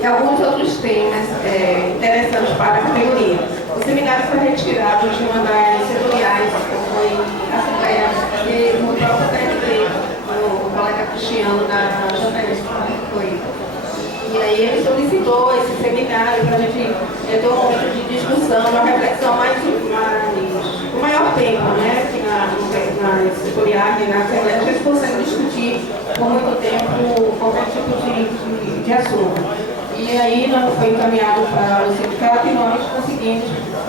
e alguns outros temas interessantes para a categoria. O seminário foi retirado de uma das setoriais, que foi a Assembleia no próprio TRT, o colega Cristiano da JS, foi. E aí ele solicitou esse seminário para a gente ter um momento de discussão, uma reflexão com maior tempo, né? Que nas setoriais e na Assembleia a gente consegue discutir por muito tempo qualquer tipo de assunto. E aí nós foi encaminhado para o sindicato e nós conseguimos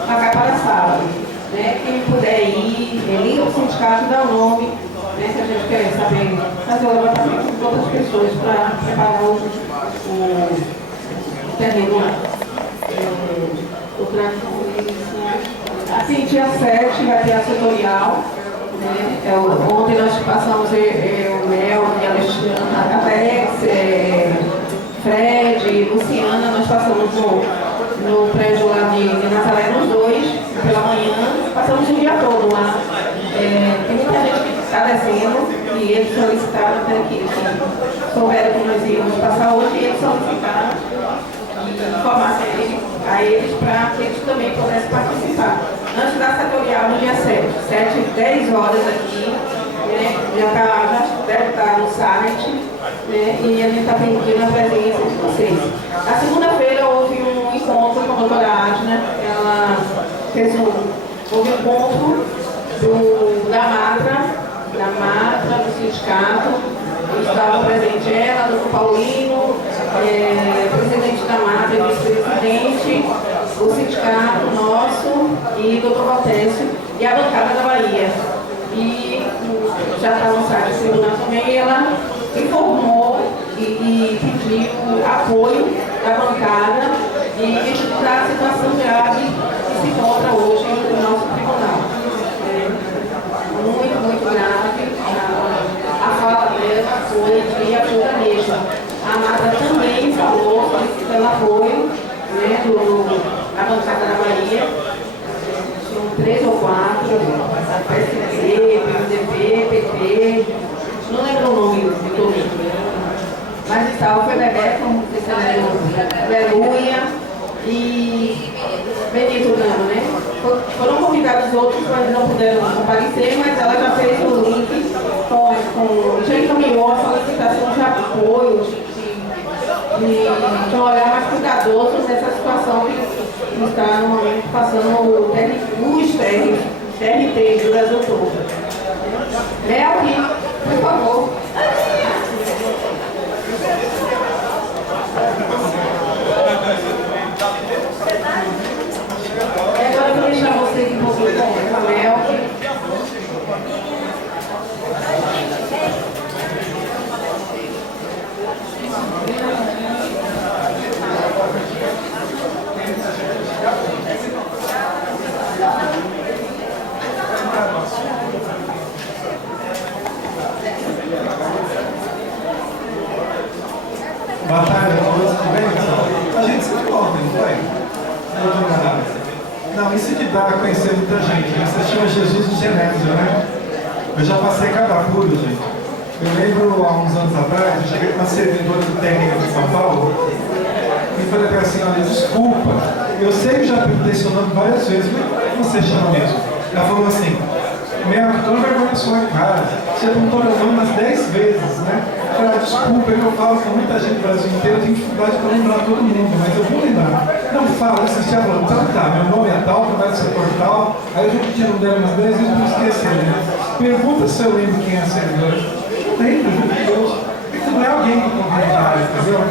marcar para a sala. Né? Quem puder ir, liga o sindicato, dá o nome, né? Se a gente quer saber, fazer o levantamento com outras pessoas para preparar o terreno lá. Assim, dia 7 vai ter a setorial. Né? Ontem nós passamos o Mel e a Alexandre, a Alex, Fred, Luciana, nós passamos no prédio lá de Nazaré, nos dois, pela manhã, passamos o dia todo lá. Tem muita gente que está descendo e eles solicitaram até que souberam que nós íamos passar hoje e eles solicitaram e informassem a eles para que eles também pudessem participar. Antes da setorial, no dia 7, 10 horas aqui, né, já deve estar no site, né, e a gente está pedindo a presença de vocês. Na segunda-feira houve um encontro com a doutora Adna, ela fez houve um encontro da Matra, do sindicato, estava presente ela, doutor Paulino, presidente da Matra e vice-presidente, o sindicato nosso e o doutor Valtécio e a bancada da Bahia. E já está no site segunda também, ela informou e pediu apoio da bancada e da situação grave que se encontra hoje no nosso tribunal. Muito grave. A fala dela foi de ajuda mesmo. A Mata também falou pelo apoio, né, da bancada da Bahia. Tinham 3 ou 4, PSDB, PMDB, PT, não lembro o nome de todos. Mas estava, foi Bebé, como você Aleluia e Benito Gama, né? Foram convidados outros, mas não puderam comparecer, mas ela já fez o link já encaminhou a solicitação de apoio, de um olhar mais cuidadoso nessa situação que está no momento passando os TRT do Brasil todo. Mel, por favor. Agora eu vou deixar você aqui um pouquinho com a Mel. Boa tarde a todos, tudo bem, pessoal? A gente se encontra, não foi? Não, isso que dá a conhecer muita gente, né? Você chama Jesus de Genésio, né? Eu já passei cada puro, gente. Eu lembro, há uns anos atrás, eu cheguei com uma servidora do técnico de São Paulo e falei para a senhora, desculpa, eu sei que já perguntei seu nome várias vezes, mas como é que você chama mesmo? Ela falou assim, Mel, que toda vergonha na sua cara, você perguntou meu nome umas 10 vezes, né? Eu falei, desculpa, eu falo com muita gente do Brasil inteiro, eu tenho dificuldade para lembrar todo mundo, mas eu vou lembrar. Não, fala, você já falou, então tá, meu nome é tal, trabalho no setor tal, aí eu já pedi o nome dela umas 10 vezes para não esquecer, né? Pergunta se eu lembro quem é a servidora. Não lembro, meu Deus. Não é alguém que convidar, entendeu?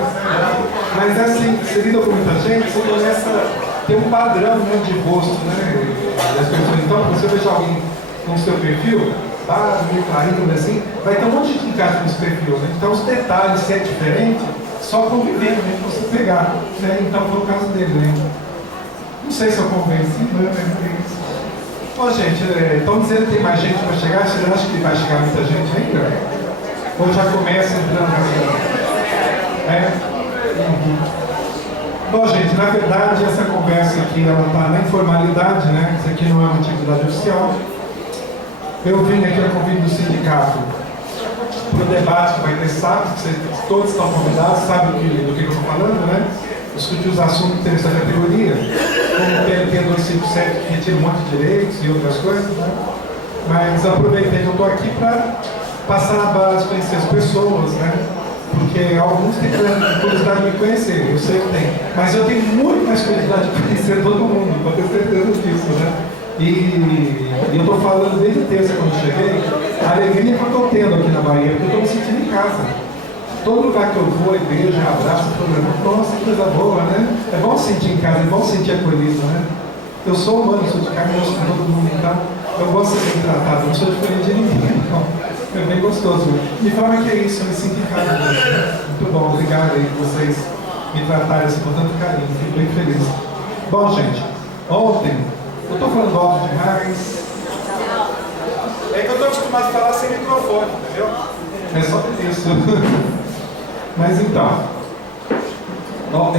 Mas assim, você lida com muita gente, você começa a ter um padrão, né, de rosto, né? Das pessoas. Então, quando você veja alguém com o seu perfil, meio clarinho, assim, vai ter um monte de encaixe nesse perfil, né? Então, os detalhes, se é diferente, só convivendo, né? Você pegar, né? Então, foi o caso dele, né? Não sei se eu convenci, né? Bom, gente, estão dizendo que tem mais gente para chegar. Você acha que vai chegar muita gente ainda? Ou já começa entrando Bom, gente, na verdade, essa conversa aqui, ela está na informalidade, né? Isso aqui não é uma atividade oficial. Eu vim aqui a convite do sindicato para o debate que vai ter sábado, que vocês todos estão convidados, sabem do que eu estou falando, né? Discutir os assuntos que tem nessa categoria, como o PLP 257, que retira um monte de direitos e outras coisas, né? Mas aproveitei que eu estou aqui para passar na base, conhecer as pessoas, né? Porque alguns têm curiosidade de me conhecer, eu sei que tem. Mas eu tenho muito mais curiosidade de conhecer todo mundo, para ter certeza disso, né? E eu estou falando desde terça, quando eu cheguei, a alegria que eu estou tendo aqui na Bahia, porque eu estou me sentindo em casa. Todo lugar que eu vou, igreja, abraço, programa, nossa, que coisa boa, né? É bom sentir em casa, é bom sentir acolhido, né? Eu sou humano, sou de carne, eu sou de todo mundo, então eu gosto de ser bem tratado, não sou diferente de ninguém, então é bem gostoso. Me fala que é isso, eu me sinto em casa. Muito bom, obrigado aí por vocês me tratarem assim com tanto carinho, fico bem feliz. Bom, gente, ontem, eu estou falando alto demais. É que eu estou acostumado a falar sem microfone, entendeu? É só por isso. Mas então,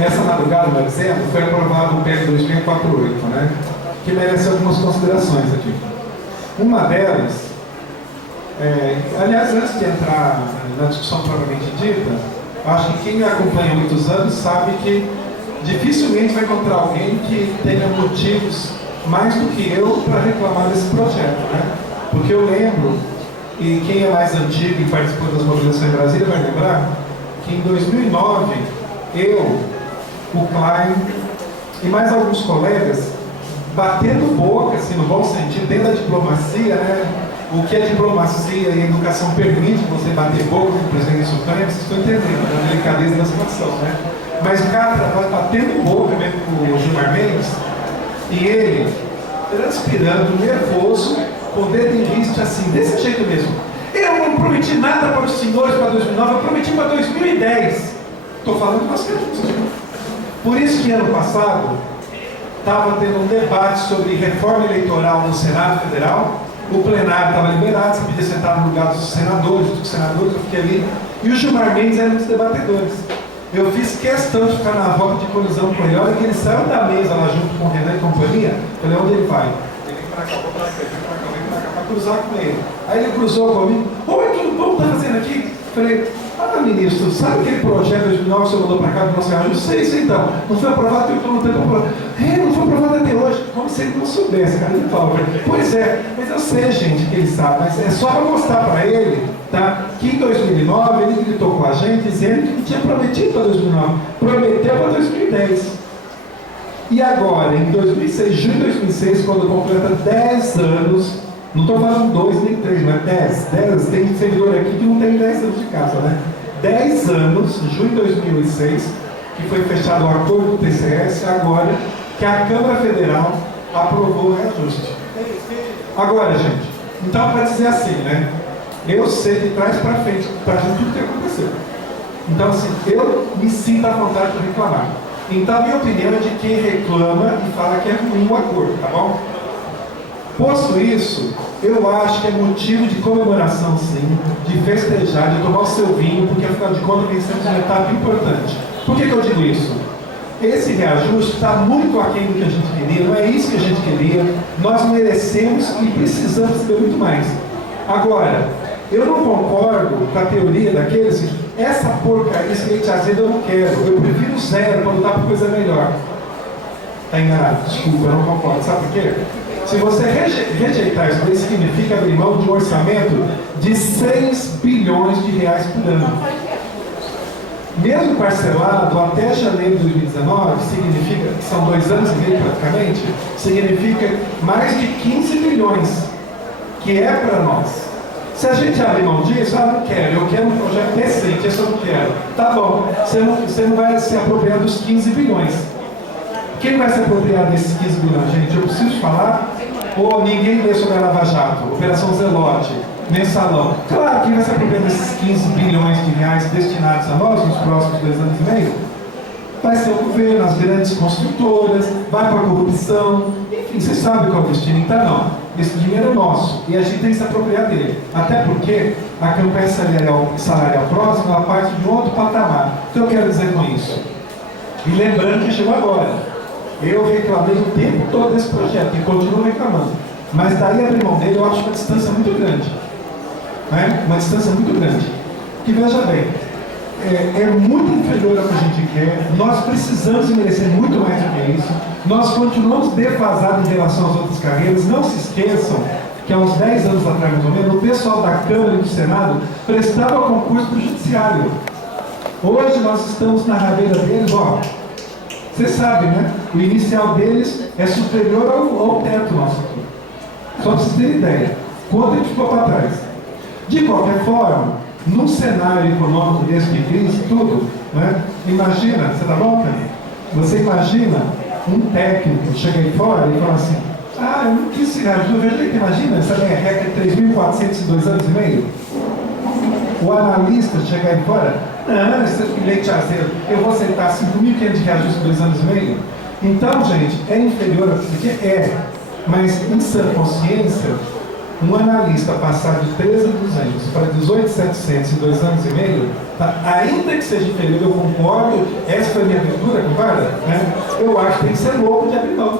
essa madrugada, por exemplo, foi aprovado o PL 2648, né? Que merece algumas considerações aqui. Uma delas, aliás, antes de entrar na discussão propriamente dita, acho que quem me acompanha há muitos anos sabe que dificilmente vai encontrar alguém que tenha motivos mais do que eu para reclamar desse projeto, né? Porque eu lembro, e quem é mais antigo e participou das mobilizações em Brasília vai lembrar, que em 2009, eu, o Klein e mais alguns colegas, batendo boca, assim, no bom sentido, dentro da diplomacia, né? O que a diplomacia e a educação permite você bater boca com o presidente Supremo, vocês estão entendendo a delicadeza da situação, né? Mas o cara estava batendo boca mesmo com o Gilmar Mendes, e ele, transpirando, nervoso, com o dedo em riste, assim, desse jeito mesmo. Eu não prometi nada para os senhores para 2009, eu prometi para 2010. Estou falando com as pessoas. Por isso que ano passado estava tendo um debate sobre reforma eleitoral no Senado Federal. O plenário estava liberado, você podia sentar no lugar dos senadores, eu fiquei ali. E o Gilmar Mendes era um dos debatedores. Eu fiz questão de ficar na rota de colisão com ele. A hora que ele saiu da mesa lá junto com o Renan e companhia, eu falei, onde ele vai? Ele vem para cá, vou para cá, vem para cá, para cruzar com ele. Aí ele cruzou comigo. Oi, tudo bom? Tá fazendo aqui? Falei, ministro, sabe aquele projeto de 2009 que você mandou para cá do nosso reajuste? Sei então. Não foi aprovado, eu não tenho aprovado. Não foi aprovado até hoje. Como se ele não soubesse, cara. Ele fala, pois é, mas eu sei, gente, que ele sabe, mas é só para mostrar para ele, tá? Que em 2009 ele gritou com a gente dizendo que tinha prometido para 2009. Prometeu para 2010. E agora, em 2006, junho de 2006, quando completa 10 anos, não estou falando 2 nem 3, mas 10, tem servidor aqui que não tem 10 anos de casa, né? 10 anos, junho de 2006, que foi fechado o acordo do TCS, agora que a Câmara Federal aprovou o reajuste. Agora, gente, então para dizer assim, né? Eu sei de trás para frente, para tudo que aconteceu. Então, assim, eu me sinto à vontade de reclamar. Então, a minha opinião é de quem reclama e fala que é ruim o acordo, tá bom? Posto isso, eu acho que é motivo de comemoração, sim, de festejar, de tomar o seu vinho, porque afinal de contas vencemos uma etapa importante. Por que eu digo isso? Esse reajuste está muito aquém do que a gente queria, não é isso que a gente queria, nós merecemos e precisamos saber muito mais. Agora, eu não concordo com a teoria daqueles que essa porcaria, esse leite azedo eu não quero, eu prefiro zero para lutar por coisa melhor. Está enganado, desculpa, eu não concordo. Sabe por quê? Se você rejeitar isso, isso significa abrir mão de um orçamento de 6 bilhões de reais por ano. Mesmo parcelado até janeiro de 2019, significa, que são 2 anos e meio praticamente, significa mais de 15 bilhões, que é para nós. Se a gente abrir mão disso, não quero, eu quero um projeto decente, esse eu não quero. Tá bom, você não vai se apropriar dos 15 bilhões. Quem vai se apropriar desses 15 bilhões, gente? Eu preciso falar? Ou ninguém lê sobre a Lava Jato, Operação Zelote, Mensalão? Claro, quem vai se apropriar desses 15 bilhões de reais destinados a nós nos próximos 2 anos e meio? Vai ser o governo, as grandes construtoras, vai para a corrupção, enfim, vocês sabem qual é o destino. Então, não, esse dinheiro é nosso e a gente tem que se apropriar dele. Até porque a campanha salarial próxima ela parte de um outro patamar. O que eu quero dizer com isso? E lembrando que chegou agora. Eu reclamei o tempo todo desse projeto e continuo reclamando. Mas daí abrir mão dele eu acho uma distância muito grande. Né? Uma distância muito grande. que veja bem, é muito inferior ao que a gente quer, nós precisamos e merecer muito mais do que isso, nós continuamos defasados em relação às outras carreiras. Não se esqueçam que há uns 10 anos atrás, mais ou menos, o pessoal da Câmara e do Senado prestava concurso para o Judiciário. Hoje nós estamos na rabeira deles, ó, vocês sabem, né? O inicial deles é superior ao teto nosso aqui. Só para vocês terem ideia. Quanto a gente ficou para trás. De qualquer forma, num cenário econômico desse de crise, tudo, né? Imagina, você tá bom, cara? Você imagina um técnico chega aí fora e fala assim: ah, eu não quis se reajuste. Veja que imagina, essa minha regra de 3.400 em 2 anos e meio. O analista chega aí fora: não, esse leite azedo, eu vou aceitar 5.500 de reajuste em 2 anos e meio. Então, gente, é inferior a isso aqui? É. Mas, em sã consciência, um analista passar de 13.200 para 18.700 em 2 anos e meio, tá? Ainda que seja inferior, eu concordo, essa foi a minha leitura, concorda? Né? Eu acho que tem que ser louco de abrir mão.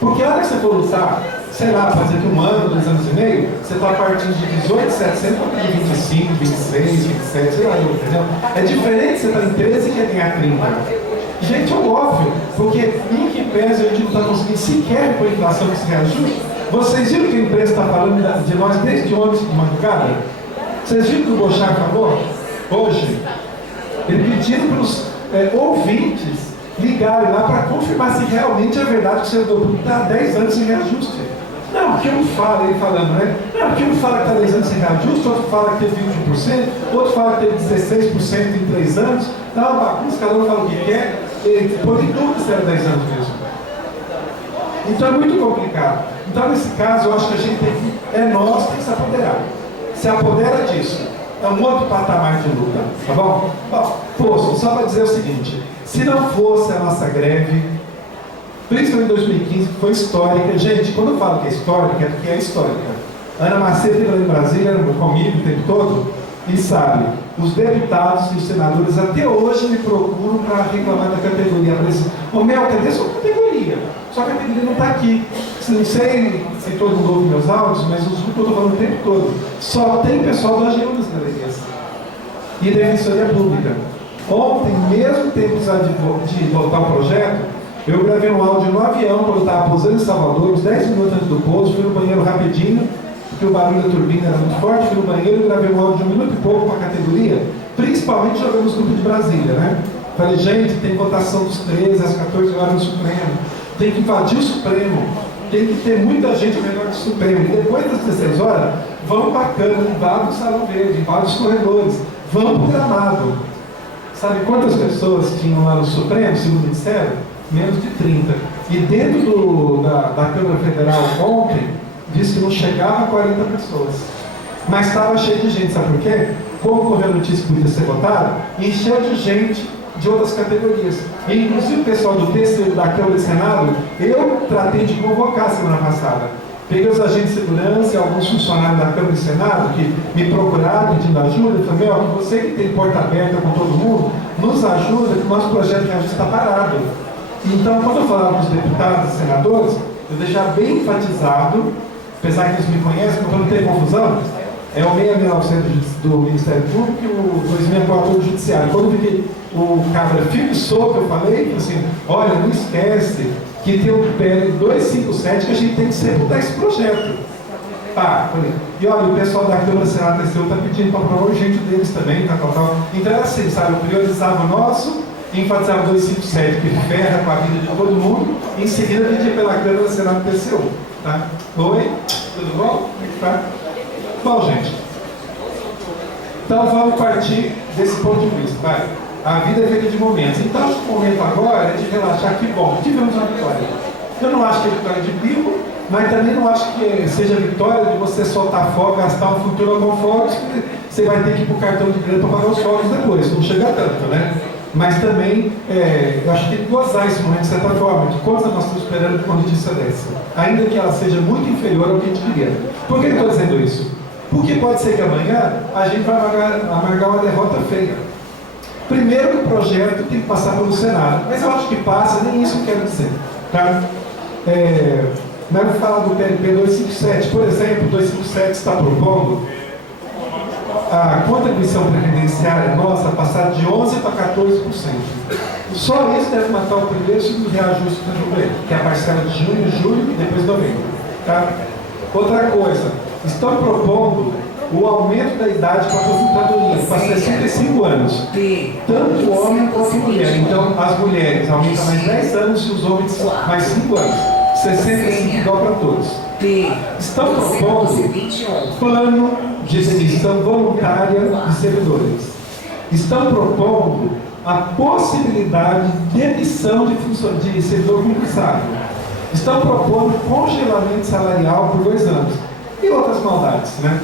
Porque a hora que você for lutar, sei lá, fazer aqui 1 ano, 2 anos e meio, você está partindo de 18.700 para 25, 26, 27, sei lá, entendeu? É diferente você estar em 13 e quer ganhar 30. Gente, é óbvio, porque em que pese a gente não está conseguindo sequer com a inflação que se reajuste. Vocês viram que a empresa está falando de nós desde ontem de madrugada? Vocês viram que o Bochar falou hoje? Ele pedindo para os ouvintes ligarem lá para confirmar se realmente é verdade que o servidor público está há 10 anos sem reajuste. Não, porque um fala, ele falando, né? Não, porque um fala que está 10 anos sem reajuste, outro fala que teve 20%, outro fala que teve 16% em 3 anos. Não, bagunça, cada um fala o que quer, ele põe em dúvida se era 10 anos mesmo. Então é muito complicado. Então, nesse caso, eu acho que a gente tem que, nós que se apoderar. Se apodera disso. É um outro patamar de luta, tá bom? Bom, posto, só para dizer o seguinte: se não fosse a nossa greve, principalmente em 2015, que foi histórica. Gente, quando eu falo que é histórica, é porque é histórica. Ana Macedo esteve lá em Brasília comigo o tempo todo e sabe, os deputados e os senadores até hoje me procuram para reclamar da categoria. Ô Mel, cadê sua categoria? Sua categoria não está aqui. Não sei se todo mundo ouve meus áudios, mas os grupos eu estou falando o tempo todo. Só tem pessoal da AGU nas galerias. E Defensoria Pública. Ontem, mesmo tempo de voltar o projeto, eu gravei um áudio no avião quando eu estava pousando em Salvador, uns 10 minutos antes do pouso, fui no banheiro rapidinho, porque o barulho da turbina era muito forte, fui no banheiro e gravei um áudio de 1 minuto e pouco para a categoria, principalmente jogando os grupos de Brasília, né? Falei, gente, tem votação dos 13 às 14 horas no Supremo, tem que invadir o Supremo, tem que ter muita gente ao redor do Supremo, e depois das 16 horas, vão para a Câmara, invadem o Salão Verde, invadem os corredores, vão para o gramado. Sabe quantas pessoas tinham lá no Supremo, segundo o Ministério? Menos de 30. E dentro da Câmara Federal ontem, disse que não chegava a 40 pessoas. Mas estava cheio de gente, sabe por quê? Como correu a notícia que podia ser votada, encheu de gente de outras categorias. E, inclusive o pessoal do terceiro da Câmara e Senado, eu tratei de convocar semana passada. Peguei os agentes de segurança e alguns funcionários da Câmara e Senado que me procuraram pedindo ajuda. Eu falei, você que tem porta aberta com todo mundo, nos ajuda, que o nosso projeto de ajuste está parado. Então, quando eu falava com os deputados e senadores, eu deixava bem enfatizado, apesar que eles me conhecem, para não ter confusão, é o 6.900 do Ministério Público e o 2.604 do Judiciário. Quando eu vi que o cabra fico solto, eu falei assim, olha, não esquece que tem o PL 257 que a gente tem que executar esse projeto. Falei. E olha, o pessoal da Câmara, Senado e TCU está pedindo para aprovar o jeito deles também, tal. Então era assim, sabe, eu priorizava o nosso, enfatizava o 257, que ferra com a vida de todo mundo, e em seguida pedia pela Câmara, Senado e TCU. Tá? Oi? Tudo bom? Como é que tá? Bom, gente. Então vamos partir desse ponto de vista, vai. A vida é feita de momentos. Então, o momento agora é de relaxar. Que bom, tivemos uma vitória. Eu não acho que é vitória de bico, mas também não acho que seja vitória de você soltar fogo, gastar um futuro com fogos, você vai ter que ir para o cartão de crédito para pagar os fogos depois. Não chega tanto, né? Mas também, eu acho que tem que gozar esse momento de certa forma, de quantos nós estamos esperando que uma notícia dessa, ainda que ela seja muito inferior ao que a gente queria. Por que eu estou dizendo isso? Porque pode ser que amanhã a gente vai amargar uma derrota feia. Primeiro que o projeto tem que passar pelo Senado, mas eu acho que passa, nem isso eu quero dizer. Tá? Não vou falar do PLP 257, por exemplo, 257 está propondo a contribuição previdenciária nossa passar de 11% para 14%. Só isso deve matar o primeiro e o segundo reajuste do governo, que é a parcela de junho, julho e depois novembro. Tá? Outra coisa, estão propondo o aumento da idade para aposentadoria para 65 anos, tanto homem quanto mulher. Então, as mulheres aumentam mais 10 anos e os homens mais 5 anos. 65 igual para todos. Estão propondo plano de demissão voluntária de servidores. Estão propondo a possibilidade de demissão de servidor concursado. Estão propondo congelamento salarial por 2 anos. E outras maldades, né?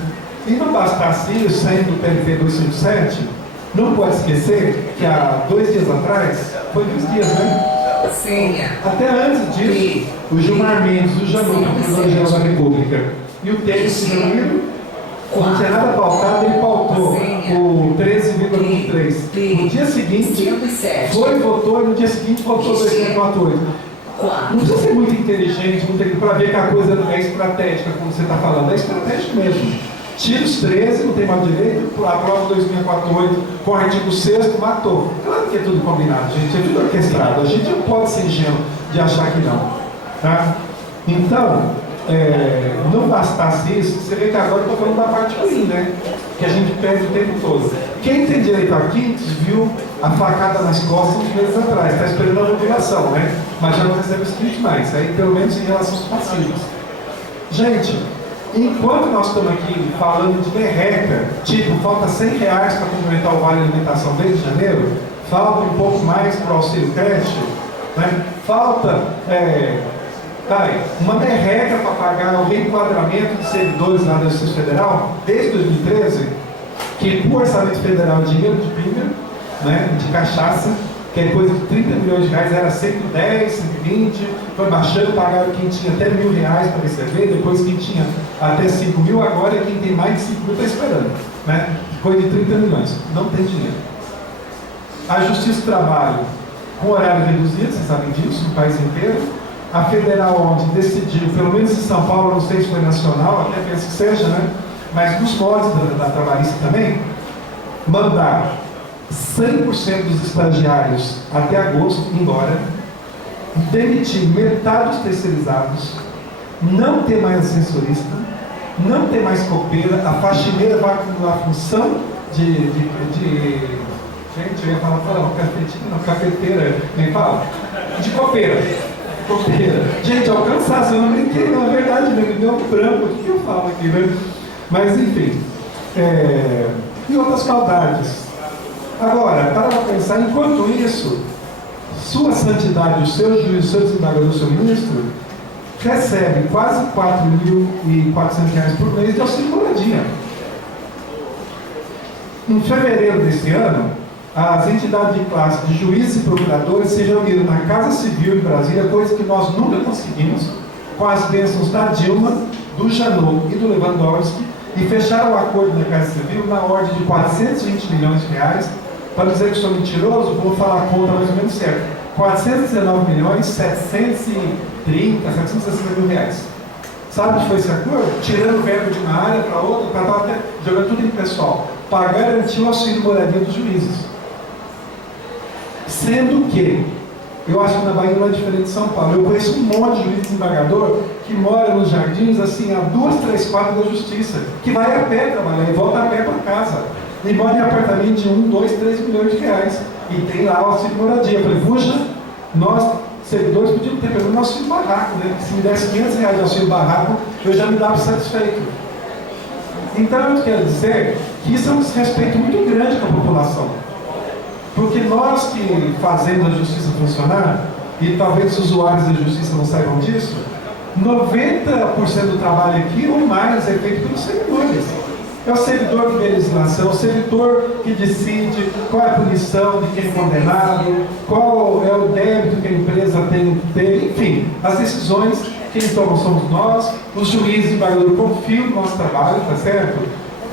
E não bastasse isso, saindo do PLP 257, não pode esquecer que há 2 dias atrás, foi 2 dias, né? Sim. Até antes disso, o Gilmar Mendes, o Janot, o Procurador-Geral da República, e o Teles se reuniram, não tinha nada pautado, ele pautou o 13,23. No dia seguinte, foi, votou, e no dia seguinte votou 2,48. Não precisa ser muito inteligente para ver que a coisa não é estratégica, como você está falando, é estratégico mesmo. Tira os 13, não tem mais direito, a prova 2648, com o artigo 6º, matou. Claro que é tudo combinado, gente, é tudo orquestrado. A gente não pode ser ingênuo de achar que não. Tá? Então, não bastasse isso, você vê que agora eu estou falando da parte ruim, né? Que a gente perde o tempo todo. Quem tem direito a quintos viu a facada nas costas uns meses atrás, está esperando a jubilação, né? Mas já não recebe os quintos mais, aí pelo menos em relação aos passivos. Gente, enquanto nós estamos aqui falando de merreca, tipo, falta R$100 para complementar o Vale Alimentação desde janeiro, falta um pouco mais para o auxílio creche, né? Falta uma merreca para pagar o reenquadramento de servidores lá da Justiça Federal desde 2013, que por orçamento federal é dinheiro de pinga, né, de cachaça, que é coisa de R$30 milhões, era 110, 120, foi baixando, pagaram quem tinha até R$1.000 para receber, depois quem tinha até 5 mil, agora quem tem mais de 5 mil está esperando, né? Coisa de 30 milhões, não tem dinheiro. A Justiça do Trabalho, com horário reduzido, vocês sabem disso, no país inteiro. A Federal, onde decidiu, pelo menos em São Paulo, não sei se foi nacional, até penso que seja, né? Mas nos moldes da trabalhista também, mandar 100% dos estagiários até agosto embora, demitir metade dos terceirizados, não ter mais ascensorista, não ter mais copeira, a faxineira vai acumular a função de gente, eu ia falar cafeteira, nem fala, de copeira. Gente, alcançar, eu não brinquei, na verdade, me deu um branco, o que eu falo aqui, né? Mas enfim, e outras maldades. Agora, para pensar, enquanto isso, sua santidade, o seu juiz, o seu desembargador, o seu ministro, recebe quase R$4.400 por mês de auxílio moradia. Em fevereiro desse ano, as entidades de classe de juízes e procuradores se reuniram na Casa Civil de Brasília, coisa que nós nunca conseguimos, com as bênçãos da Dilma, do Janot e do Lewandowski, e fecharam o acordo na Casa Civil na ordem de R$420 milhões. Para dizer que sou mentiroso, vou falar a conta mais ou menos certa. 419 milhões, 730, 760 mil reais. Sabe onde foi esse acordo? Tirando o verbo de uma área para outra, para estar jogando tudo em pessoal, para garantir o auxílio moradia dos juízes. Sendo que, eu acho que na Bahia não é diferente de São Paulo. Eu conheço um monte de juiz desembargador que mora nos jardins, assim, a 2, 3 quadras da justiça, que vai a pé trabalhar e volta a pé para casa. E mora em apartamento de 1, 2, 3 milhões de reais. E tem lá o auxílio moradia. Eu falei, puxa, nós, servidores, podíamos ter pelo menos auxílio barraco, né? Se me desse R$500 de auxílio barraco, eu já me dava satisfeito. Então, eu quero dizer que isso é um desrespeito muito grande com a população. Porque nós que fazemos a justiça funcionar, e talvez os usuários da justiça não saibam disso, 90% do trabalho aqui ou mais é feito pelos servidores. É o servidor que vê a legislação, o servidor que decide qual é a punição de quem é condenado, qual é o débito que a empresa tem que ter, enfim, as decisões quem toma somos nós, os juízes e embargadores confiam no nosso trabalho, tá certo?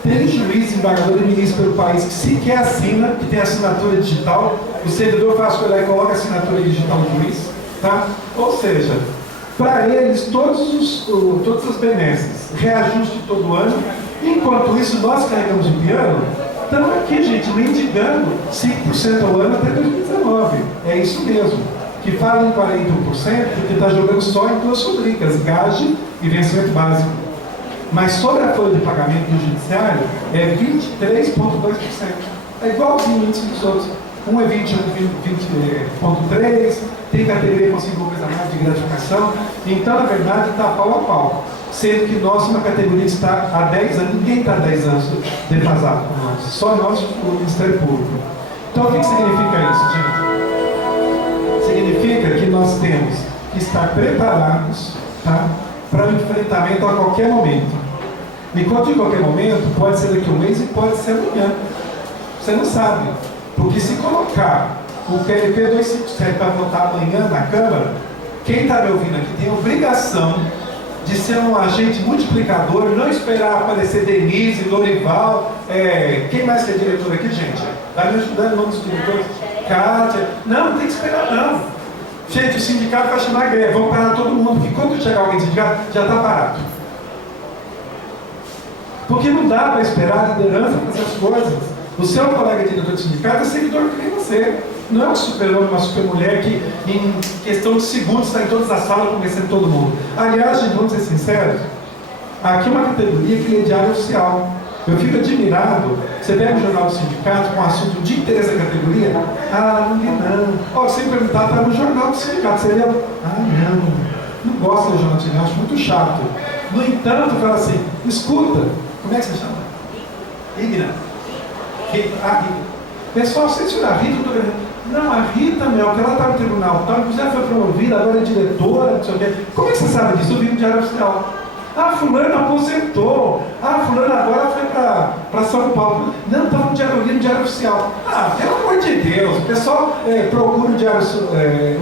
Tem juiz, embargador e ministro pelo país que sequer assina, que tem assinatura digital, o servidor faz coisa e coloca a assinatura digital do juiz, tá? Ou seja, para eles, todas as benesses, reajuste todo ano, Enquanto isso, nós carregamos o piano, estamos aqui, gente, mendigando 5% ao ano até 2019. É isso mesmo. Que fala em 41% porque está jogando só em duas rubricas, gage e vencimento básico. Mas sobre a folha de pagamento do judiciário, é 23,2%. É igualzinho o índice dos outros. Um é 20,3%, tem categoria com 5 vezes a mais de gratificação. Então, na verdade, está pau a pau. Sendo que nós, uma categoria está há 10 anos, ninguém está há 10 anos defasado com nós, só nós, o Ministério Público. Então, o que significa isso, gente? Significa que nós temos que estar preparados, tá, para o enfrentamento a qualquer momento. E quando digo qualquer momento, pode ser daqui a um mês e pode ser amanhã. Você não sabe. Porque se colocar o PLP 257 para votar amanhã na Câmara, quem está me ouvindo aqui tem obrigação de ser um agente multiplicador, não esperar aparecer Denise, Lorival, quem mais que é diretor aqui, gente? Está me ajudando o nome dos diretores? Kátia. Não tem que esperar, não. Gente, o sindicato vai chamar a greve, vamos parar todo mundo, porque quando chegar alguém do sindicato, já está parado. Porque não dá para esperar a liderança fazer as coisas. O seu colega diretor de sindicato é seguidor que nem você. Não é um super-homem, uma super-mulher que em questão de segundos está em todas as salas convencendo todo mundo. Aliás, gente, vamos ser sinceros, aqui é uma categoria que lê diário oficial. Eu fico admirado. Você pega o jornal do sindicato com o assunto o dia inteiro dessa categoria? Ah, não li não. Ó, se me perguntar, está no jornal do sindicato. Você leu? Ah, não gosto do jornal do sindicato, acho muito chato. No entanto, fala assim, escuta, como é que você chama? Igna. A Rita. Pessoal, você tira a Rita, não, a Rita, meu, que ela está no tribunal, tal, já foi promovida, agora é diretora, não sei o quê. Como é que você sabe disso? Eu vi no Diário Oficial. Ah, fulano aposentou. Ah, fulano agora foi para São Paulo. Não, estava no Diário Oficial. Ah, pelo amor de Deus, o pessoal procura o Diário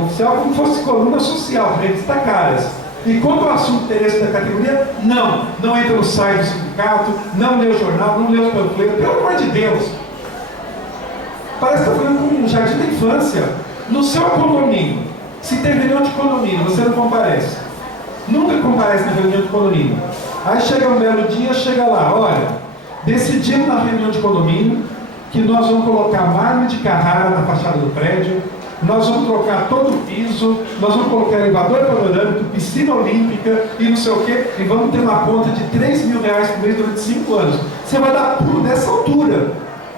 Oficial como se fosse coluna social, para revistas caras. E quanto ao assunto interesse da categoria, não entra no site do sindicato, não lê o jornal, não lê os panfletos, pelo amor de Deus. Parece que está falando com um jardim da infância. No seu condomínio, se tem reunião de condomínio, você não comparece. Nunca comparece na reunião de condomínio. Aí chega um belo dia, chega lá, olha, decidimos na reunião de condomínio que nós vamos colocar mármore de Carrara na fachada do prédio, nós vamos trocar todo o piso, nós vamos colocar elevador panorâmico, piscina olímpica e não sei o quê, e vamos ter uma conta de R$3 mil por mês durante 5 anos. Você vai dar pulo nessa altura.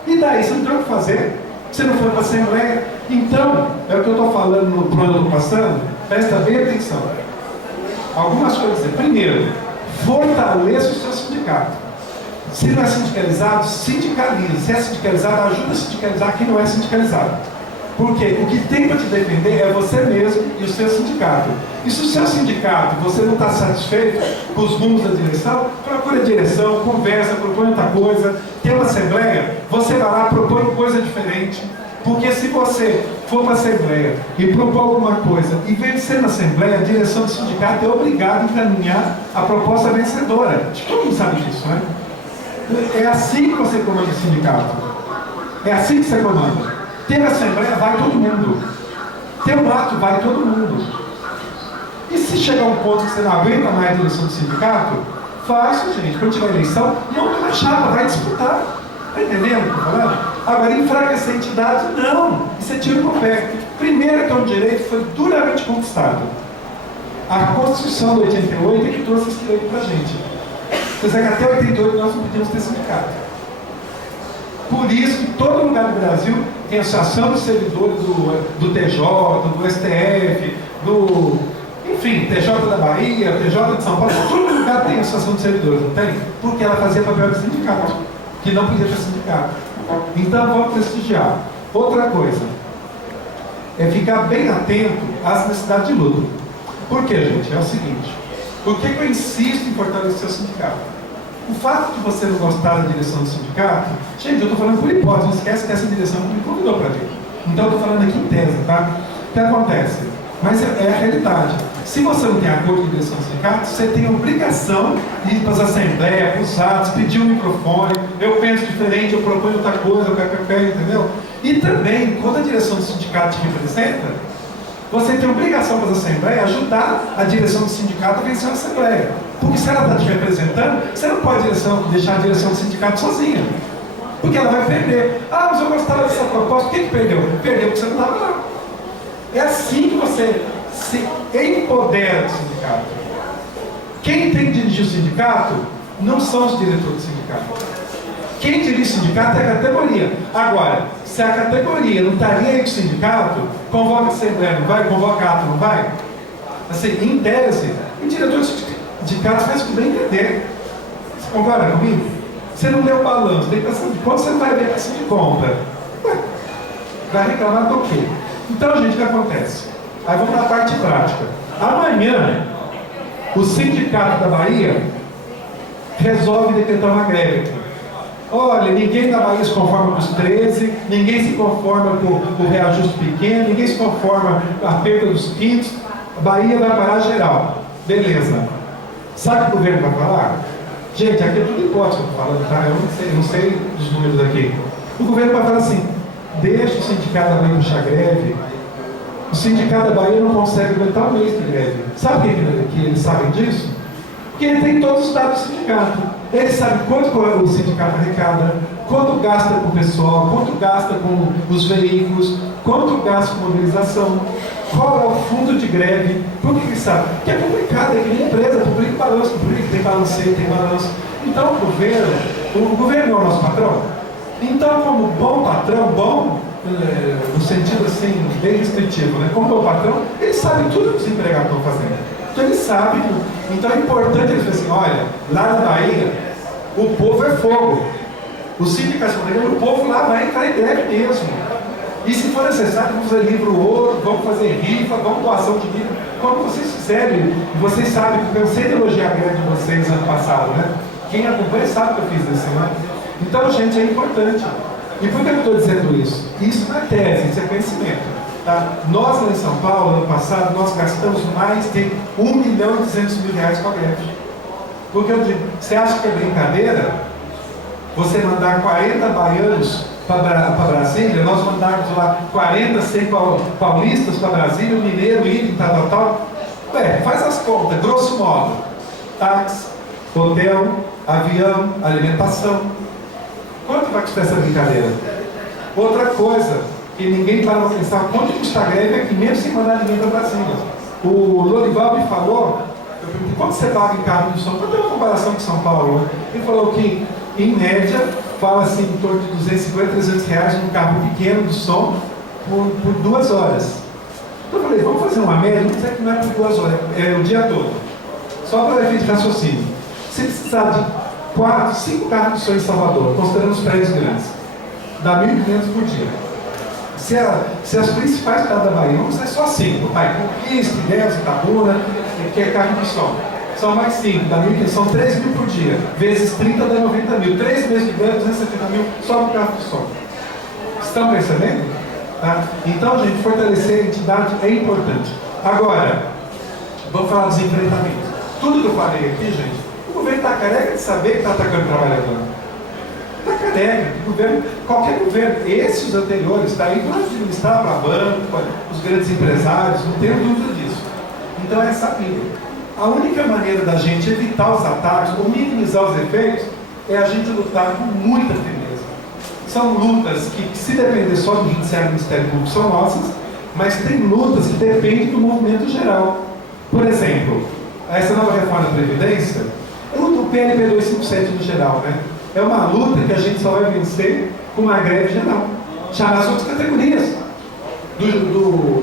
E daí, você não tem o que fazer? Você não foi para a Assembleia? Então, é o que eu estou falando no plano que eu estou passando, presta bem atenção. Algumas coisas. Primeiro, fortaleça o seu sindicato. Se não é sindicalizado, sindicalize. Se é sindicalizado, ajuda a sindicalizar quem não é sindicalizado. Porque o que tem para te defender é você mesmo e o seu sindicato. E se o seu sindicato, você não está satisfeito com os rumos da direção, procure a direção, conversa, propõe outra coisa, tem uma assembleia, você vai lá, propõe coisa diferente. Porque se você for para a assembleia e propor alguma coisa e vencer na assembleia, a direção do sindicato é obrigada a encaminhar a proposta vencedora. Acho que todo mundo sabe disso, né? É assim que você comanda o sindicato. É assim que você comanda. Tem a assembleia, vai todo mundo. Tem um ato, vai todo mundo. E se chegar um ponto que você não aguenta mais a direção do sindicato, fácil, gente. Quando tiver eleição, monta uma chapa, vai disputar. Está entendendo o que eu estou falando? Agora, enfraquecer a entidade, não. Isso é tiro no pé. Primeiro que é um direito que foi duramente conquistado. A Constituição de 88 é que trouxe esse direito para a gente. Você sabe que até 88 nós não podíamos ter sindicato. Por isso que todo lugar do Brasil tem associação de servidores do TJ, do STF, enfim, TJ da Bahia, TJ de São Paulo, todo lugar tem associação de servidores, não tem? Porque ela fazia papel de sindicato, que não podia ter sindicato. Então vamos prestigiar. Outra coisa, é ficar bem atento às necessidades de luta. Por quê, gente? É o seguinte, por que eu insisto em fortalecer o sindicato? O fato de você não gostar da direção do sindicato, gente, eu estou falando por hipótese, não esquece que essa direção me convidou para vir. Então eu estou falando aqui em tese, tá? O que acontece? Mas é a realidade. Se você não tem acordo de direção do sindicato, você tem a obrigação de ir para as assembleias, para os atos, pedir um microfone, eu penso diferente, eu proponho outra coisa, entendeu? E também, quando a direção do sindicato te representa, você tem a obrigação para as assembleias ajudar a direção do sindicato a vencer a assembleia. Porque se ela está te representando, você não pode deixar a direção do sindicato sozinha. Porque ela vai perder. Ah, mas eu gostava dessa proposta. Por que perdeu? Perdeu porque você não estava lá. É assim que você se empodera do sindicato. Quem tem que dirigir o sindicato não são os diretores do sindicato. Quem dirige o sindicato é a categoria. Agora, se a categoria não estaria aí com o sindicato, convoca a assembleia, não vai? Convoca ato, não vai? Assim, em tese, o diretor do sindicato faz o que bem entender. Você concorda comigo? Você não leu o balanço, tem que pensar de quanto você não vai ver assim de compra. Ué, vai reclamar do quê? Então, gente, o que acontece? Aí vamos para a parte prática. Amanhã, o sindicato da Bahia resolve decretar uma greve. Olha, ninguém da Bahia se conforma com os 13, ninguém se conforma com o reajuste pequeno, ninguém se conforma com a perda dos quintos, a Bahia vai parar geral. Beleza. Sabe o que o governo vai falar? Gente, aqui é tudo hipótese que eu estou falando, tá? Eu não sei dos números aqui. O governo vai falar assim, deixa o sindicato da Bahia puxar greve. O sindicato da Bahia não consegue aguentar um mês de greve. Sabe que eles sabem disso? Porque ele tem todos os dados do sindicato. Ele sabe quanto o sindicato arrecada, quanto gasta com o pessoal, quanto gasta com os veículos, quanto gasta com mobilização, qual é o fundo de greve. Por que ele sabe? Porque é publicado, é que nem empresa, publica balanço, tem balanceio, tem balanço. Então o governo é o nosso patrão. Então, como bom patrão, bom no sentido assim, bem restritivo, né? Como bom patrão, ele sabe tudo que os empregados estão fazendo. Então ele sabe, então é importante eles dizer assim, olha, lá na Bahia, o povo é fogo. O sindicato, o povo lá vai entrar em greve mesmo. E se for necessário, vamos fazer livro ouro, vamos fazer rifa, vamos doação de livro, como vocês fizerem. Vocês sabem que eu cansei de elogiar a greve de vocês ano passado, né? Quem acompanha sabe que eu fiz isso, né? Então, gente, é importante. E por que eu estou dizendo isso? Isso não é tese, isso é conhecimento. Tá? Nós, lá em São Paulo, ano passado, nós gastamos mais de R$1.200.000 com a greve. Porque eu digo, você acha que é brincadeira você mandar 40 baianos para Brasília, nós mandarmos lá 40, 100 paulistas para Brasília, mineiro, item, tal. Ué, faz as contas, grosso modo. Táxi, hotel, avião, alimentação. Quanto vai custar essa brincadeira? Outra coisa, que ninguém para pensar, quanto custa a greve aqui, mesmo sem mandar ninguém para Brasília. O Lorival me falou, eu perguntei, quanto você paga em carro de som? Quanto é uma comparação com São Paulo? Né? Ele falou que, em média, fala assim, em torno de 250, 300 reais num carro pequeno de som por 2 horas. Então eu falei, vamos fazer uma média, não sei que não é por 2 horas, é o dia todo. Só para efeito de raciocínio. Se precisar de 4, 5 carros de som em Salvador, considerando os prédios grandes, dá 1.500 por dia. Se as principais cidades da Bahia, vamos ser só 5, vai, Conquista, Ilhéus, Itabuna, que é carro de som. São mais 5, dá 1.500, são 3 mil por dia, vezes 30 dá 90 mil, 3 meses de ganho, 270 mil, só no carro de som. Estão percebendo? Tá? Então, gente, fortalecer a entidade é importante. Agora, vamos falar dos enfrentamentos. Tudo que eu falei aqui, gente, o governo está careca de saber que está atacando o trabalhador. Está careca, qualquer governo, esses anteriores, está aí para administrar para banco, para os grandes empresários, não tenho dúvida disso. Então é sabido. A única maneira da gente evitar os ataques ou minimizar os efeitos é a gente lutar com muita firmeza. São lutas que, se depender só do Judiciário e do Ministério Público, são nossas, mas tem lutas que dependem do movimento geral. Por exemplo, essa nova reforma da Previdência, o PLP 257 no geral, né? É uma luta que a gente só vai vencer com uma greve geral. Chamar as outras categorias.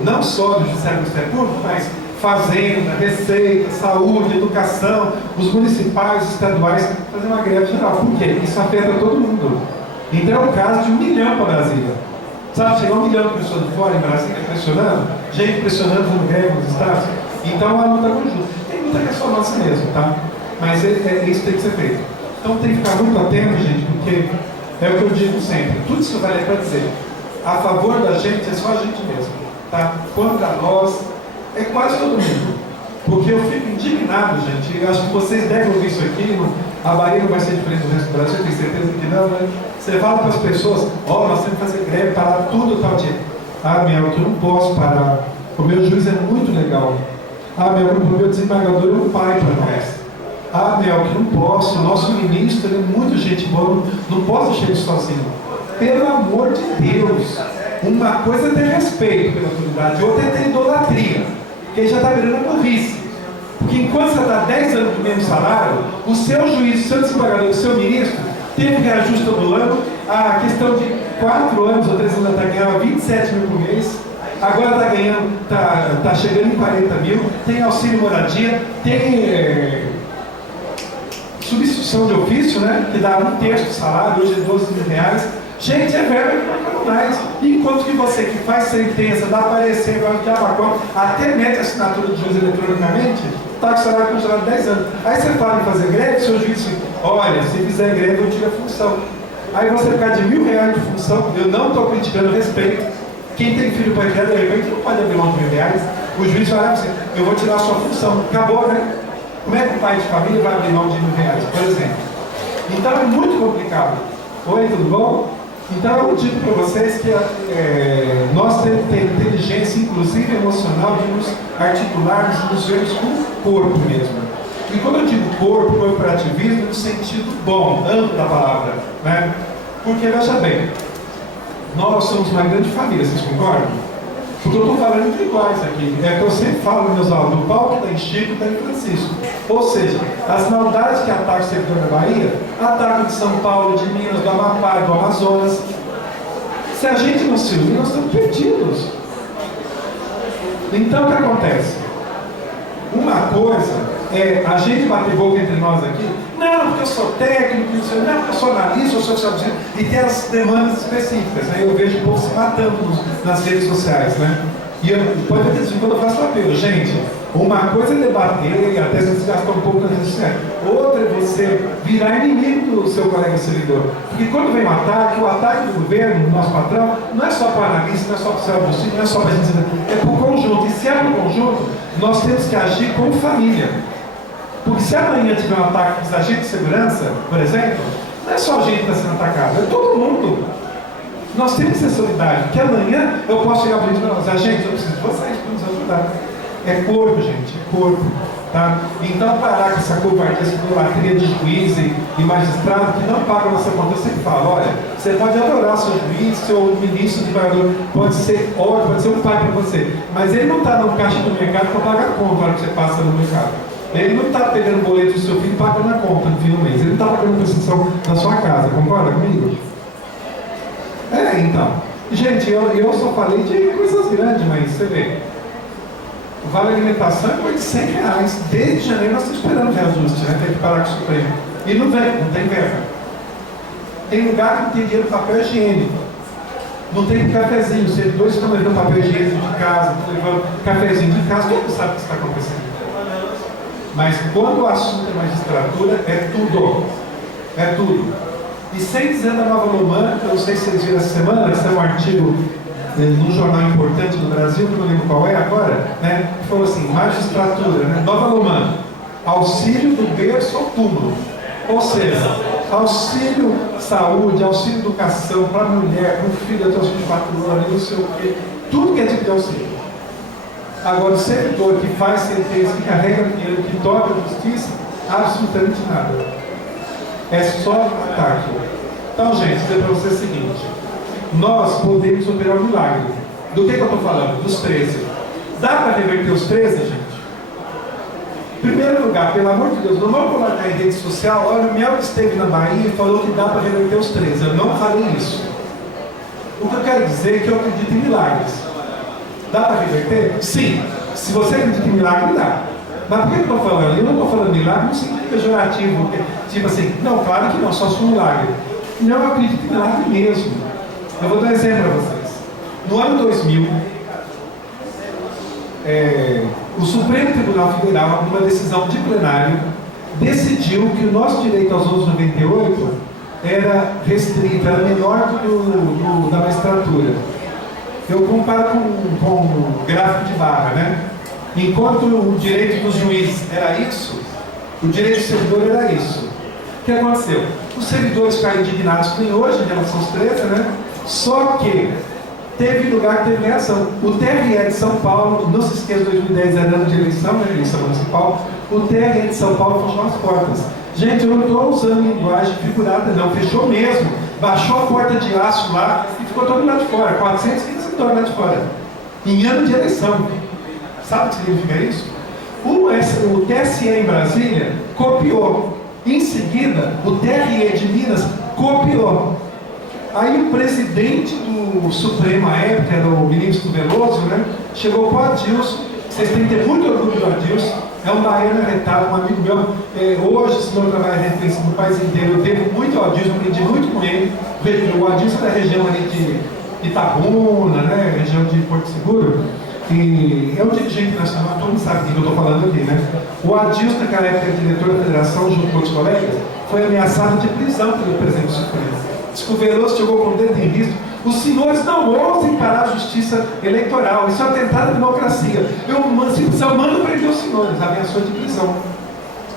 Não só do Judiciário e do Ministério Público, mas Fazenda, Receita, Saúde, Educação, os municipais, os estaduais, fazer uma greve geral. Por quê? Isso afeta todo mundo. Então é o caso de 1 milhão para Brasília. Sabe, chegar 1 milhão de pessoas de fora em Brasília pressionando, gente pressionando no greve nos estados. Então é uma luta conjunta. Tem luta que é só nossa mesmo, tá? Mas isso tem que ser feito. Então tem que ficar muito atento, gente, porque é o que eu digo sempre. Tudo isso vale para dizer. A favor da gente é só a gente mesmo, tá? Contra nós é quase todo mundo. Porque eu fico indignado, gente. Eu acho que vocês devem ouvir isso aqui. A Bahia não vai ser diferente do resto do Brasil, eu tenho certeza que não, né? Você fala para as pessoas, nós temos que fazer greve, parar tudo tal dia. Mel, que eu não posso parar. O meu juiz é muito legal. Mel, o meu desembargador é um pai para nós. Ah, Mel, que não posso, o nosso ministro ele é muito gente boa, não posso deixar ele sozinho. Pelo amor de Deus, uma coisa é ter respeito pela autoridade, outra é ter idolatria, porque ele já está virando burrice. Porque enquanto você está 10 anos do mesmo salário, o seu juiz, o seu desembargador, o seu ministro, teve reajuste todo ano, a questão de 4 anos ou 3 anos atrás ganhava 27 mil por mês, agora está ganhando, está chegando em 40 mil, tem auxílio moradia, tem substituição de ofício, né, que dá 1/3 do salário, hoje é 12 mil reais. Gente, é verba que não acaba mais. Enquanto que você que faz sentença, dá parecer, vai que até mete a assinatura do juiz eletronicamente, está com o salário congelado 10 anos. Aí você fala em fazer greve, seu juiz diz, olha, se fizer greve eu tiro a função. Aí você ficar de R$1.000 de função, eu não estou criticando, respeito. Quem tem filho para criar, de repente não pode abrir mão de R$1.000. O juiz vai lá assim, eu vou tirar a sua função. Acabou, né? Como é que o pai de família vai abrir mão de R$1.000, por exemplo? Então é muito complicado. Oi, tudo bom? Então eu digo para vocês que nós temos que ter inteligência, inclusive emocional, de nos articularmos e nos vermos com o corpo mesmo. E quando eu digo corpo, corporativismo, no sentido bom, amplo da palavra, né? Porque, veja bem, nós somos uma grande família, vocês concordam? Porque eu estou falando de iguais aqui. É que eu sempre falo nos meus alunos, do Paulo que está em Chico e está em Francisco. Ou seja, as maldades que atacam o servidor da Bahia, atacam de São Paulo, de Minas, do Amapá, do Amazonas. Se a gente não se unir, nós estamos perdidos. Então o que acontece? Uma coisa é a gente bater boca entre nós aqui, não, porque eu sou técnico, não, porque eu sou analista, eu sou social, e tem as demandas específicas. Aí eu vejo o povo se matando nas redes sociais, né? E pode ter assim, quando eu faço apelo, gente, uma coisa é debater e até se desgastar um pouco nas redes sociais, outra é você virar inimigo do seu colega servidor. Porque quando vem um ataque, o ataque do governo, do nosso patrão, não é só para o analista, não é só para o seu abusivo, não é só para a gente, é para o conjunto. E se é para o conjunto, nós temos que agir como família. Porque se amanhã tiver um ataque dos agentes de segurança, por exemplo, não é só a gente que está sendo atacado, é todo mundo. Nós temos que ser solidários, porque amanhã eu posso chegar para eles e falar, agentes, eu preciso de vocês para nos ajudar. É corpo, gente, é corpo. Tá? Então parar com essa covardia, essa idolatria de juiz e magistrado que não pagam a nossa conta. Eu sempre falo, olha, você pode adorar seu juiz, seu ministro de valor, pode ser ótimo, pode ser um pai para você, mas ele não está no caixa do mercado para pagar a conta na hora que você passa no mercado. Ele não está pegando o boleto do seu filho e pagando a conta no fim do mês. Ele não está pagando a prestação na sua casa. Concorda comigo? Então. Gente, eu só falei de coisas grandes, mas você vê. O vale alimentação é coisa de R$100. Desde janeiro nós estamos esperando o reajuste, né? Tem que parar com o Supremo. E não vem, não tem verba. Tem lugar que não tem dinheiro para papel higiênico. Não tem cafezinho. Os servidores estão levando papel higiênico de casa, estão levando cafezinho de casa. Todo mundo sabe o que está acontecendo. Mas quando o assunto é magistratura, é tudo. É tudo. E sem dizer da Nova Lomã, eu não sei se vocês viram essa semana, esse é um artigo num jornal importante do Brasil, que eu não lembro qual é agora, né? Que falou assim, magistratura, né? Nova Lomã, auxílio do berço ao túmulo. Ou seja, auxílio saúde, auxílio educação para a mulher, para o filho até os 24 anos, não sei o quê. Tudo que é tipo de auxílio. Agora, o servidor que faz sentença, que carrega dinheiro, que toca a justiça, absolutamente nada. É só ataque. Então, gente, vou dizer para você o seguinte: nós podemos operar um milagre. Do que eu estou falando? Dos 13. Dá para reverter os 13, gente? Em primeiro lugar, pelo amor de Deus, não vamos colocar em rede social, olha, o Mel esteve na Bahia e falou que dá para reverter os 13. Eu não falei isso. O que eu quero dizer é que eu acredito em milagres. Dá para reverter? Sim. Se você acredita em milagre, dá. Mas por que eu estou falando? Eu não estou falando milagre no sentido pejorativo. Tipo assim, não, claro que não, só se for milagre. Não, eu acredito em milagre mesmo. Eu vou dar um exemplo para vocês. No ano 2000, o Supremo Tribunal Federal, numa decisão de plenário, decidiu que o nosso direito aos outros 98 era restrito, era menor do da magistratura. Eu comparo com o gráfico de barra, né? Enquanto o direito dos juízes era isso, o direito do servidor era isso. O que aconteceu? Os servidores ficaram indignados com hoje em relação aos 13, né? Só que teve lugar que teve reação. O TRE de São Paulo, não se esqueça, 2010 era ano de eleição, né, eleição municipal, o TRE de São Paulo fechou as portas. Gente, eu não estou usando linguagem figurada, não, fechou mesmo. Baixou a porta de aço lá e ficou todo lá de fora, 415 lá de fora, em ano de eleição. Sabe o que significa isso? O TSE em Brasília copiou. Em seguida, o TRE de Minas copiou. Aí o presidente do Supremo à época, era o ministro Veloso, né, chegou para o Adilson. Vocês têm que ter muito orgulho do Adilson. É um baiano arretado, um amigo meu. Hoje, esse meu trabalho é referência no país inteiro. Eu devo muito ao Adilson, aprendi muito com ele. O Adilson é da região ali de Itabuna, né, região de Porto Seguro. E é um dirigente nacional, todo mundo sabe do que eu estou falando aqui, né? O Adilson, naquela época, diretor da federação, junto com outros colegas, foi ameaçado de prisão pelo presidente do Supremo. Diz que o Veloso chegou com o dedo em risco. Os senhores não ousem parar a justiça eleitoral. Isso é um atentado à democracia. Eu mando prender os senhores. Ameaçou de prisão.